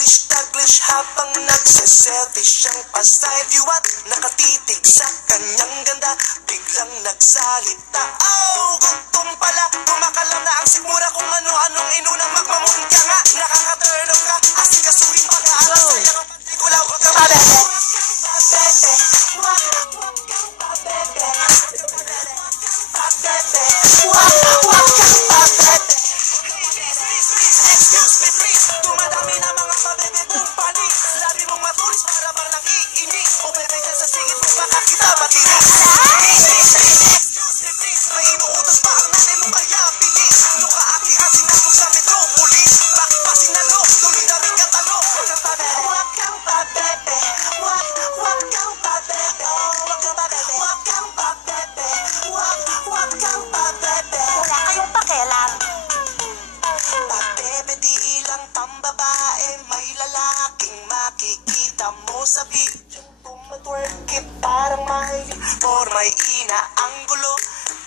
English habang nagsiselfie siyang pa-side view at nakatitig sa kanyang ganda. Biglang nagsalita, oh, gutom pala. Kumakalam na ang sigmura kung ano-anong inunang magmamon ka nga. Nakaka-turn off ka, asikasuhin pag-aalas sa'yo ng patigulaw. Huwag kang pabebe, huwag kang pabebe, huwag kang pabebe. Excuse me please, dumadami na mga pabebe pumpani. Labi mong matulis para bang nakikinig. O bebe dyan sa singit mo baka kita matinig. Excuse me please, may inuutos pa ang nanay mo kaya bilis. Nung kaaki ang sinapos sa metropolis. Bakit pa sinalo, tuloy daming katalo. Huwag kang pabebe, huwag kang pabebe, huwag kang pabebe, huwag kang pabebe, huwag kang pabebe, huwag kang pabebe. Wala kayong pakialam. Pabebe di lang pambabae, may lalaking makikita mo sa video. Tumatwerkit parang may or may ina ang gulo.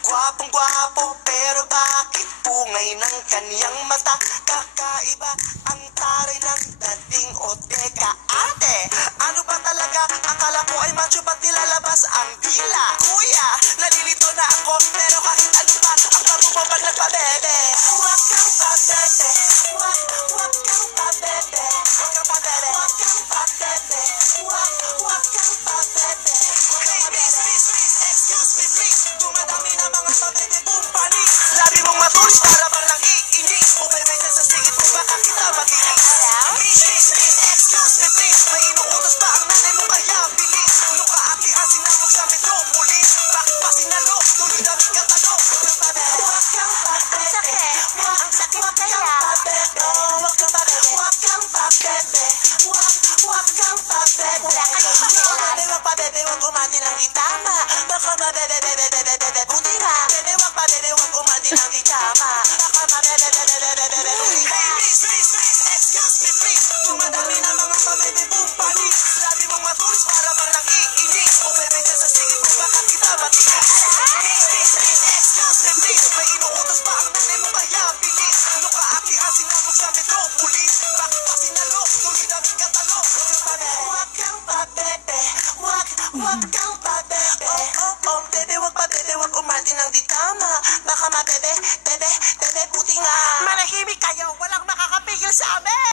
Gwapong gwapo pero bakit pungay ng kanyang mata? Kakaiba ang taray ng dating o teka ate. Ano ba talaga? Akala ko ay macho ba't nilalabas ang dila? Kuya, nalilito na ako pero kahit ano pa ang kamo mo pag nagpabebe. Huwag kang pabebe, huwag kang pabebe, huwag kang pabebe, huwag kang pabebe, huwag kang pabebe. Hey miss, excuse me please, dumadami na mga pabebe pumpani. Labi mong matulis para bang nakikinig. O bebe dyan sa singit mo baka kita matinig. Miss, excuse me please, may inuutos pa ang nanay mo kaya bilis. Nung kaaki ang sinabog sa metropolis. Bakit pa sinalo, tuloy daming katalo. Huwag kang pabebe, huwag kang pabebe, Ang sakit huwag kaya. kang pabebe, huwag kang pabebe, huwag kang pabebe, huwag kang pabebe. Wala kayong pakialam. Huwag pabebe, huwag umati ng itama. Baka mabebe, buti na. Bebe, huwag pabebe, huwag umati ng itama. Baka mabebe, buti na. Hey miss, excuse me please, dumadami na mga pabebe pumpani. Labi mong matulis para bang nakikinig. O bebe dyan sa singit mo baka kita matinig. Miss, excuse me please, may inuutos pa ang nanay mo kaya bilis. Nung kaaki ang sinabog sa metropolis. Bakit pa sinalo, tuloy daming katalo. Huwag kang pabebe, huwag kang pabebe. Oh, bebe, huwag pabebe, huwag umati ng di tama. Baka mabebe, bebe, buti nga. Manahimik kayo, walang makakapigil sa amin.